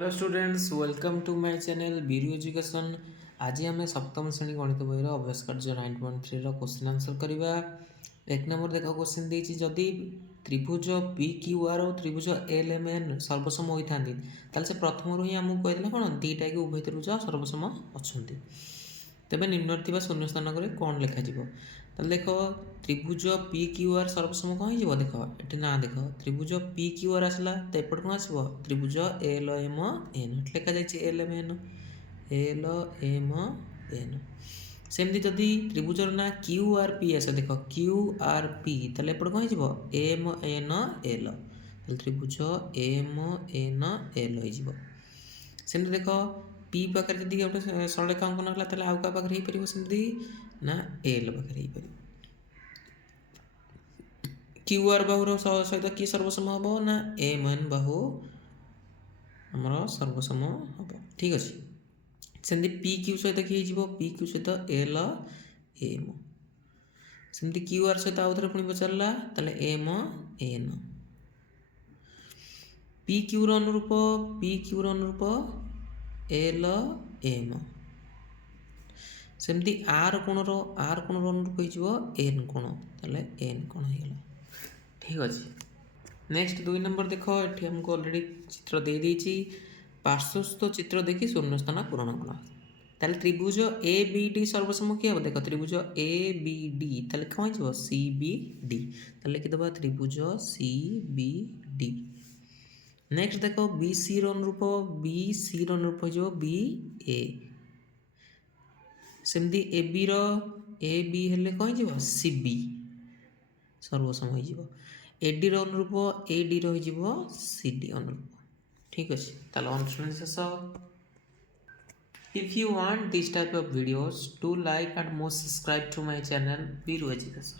Hello students, welcome to my channel Biru education. आज आम सप्तम श्रेणी गणित बही अभ्यास कार्य 9.3 क्वेश्चन आंसर करवा। एक नंबर देख क्वेश्चन देती जदि त्रिभुज पी क्यू आर और त्रिभुज एल एम एन सर्वसम होता से प्रथम ही आमको कहते कौन दीटा कि उभय त्रिभुज सर्वसम अच्छा तेज निम्न शून्य स्थान कौन लिखा देख त्रिभुज पी क्यू आर सर्वसम कौन हो देख ये ना देख त्रिभुज पी क्यू आर आसला तो एपट कौन आसो त्रिभुज एल एम एन लिखा जाए एल एम एन सेमती जदि त्रिभुजर ना क्यू आर पी आस देख क्यू आर पी तेल एपट कौन हो एम एन एल त्रिभुज एम एन एल हो सेमती देख पी पाखे जब गोटे सरलरेखा अंकन है आउ क्या पाखे हो पार ना एल पाखे हो पार क्यू आर बाहूर सहित किए सर्वसम हम ना एम एन बाहू आमर सर्वसम हम ठीक अच्छे सेमती पी क्यू सहित किए पी क्यू सहित एल एम सेमती क्यू आर सहित आउ थे पुणी पचारा तेल एम एन पी क्यूर अनुरूप एल एम सेमती आर कोणर अनुरूप हो एन कोण तेल एन कोण हो ठीक अच्छे। नेक्स्ट 2 नंबर देख ये आमको अलरेडी चित्र दे देती पार्श्वस्थ चित्र देखी शून्य स्थान पूरण कर ताल त्रिभुज ए बी डी सर्वसम किए हम देख त्रिभुज ए बी डी ताल कौन हो सी बी डी लिखिदेव त्रिभुज सी बी डी। नेक्स्ट देख बी सी रूप हो बी ए सेमती ए बी हेले कौन हो सी बी सर्वसम हो एडी अनुरूप एडी हो सी डी अनुरूप ठीक अच्छे ताल अनुशीलन शेष। If you want this type of videos, do like and most subscribe to my channel Viru Education.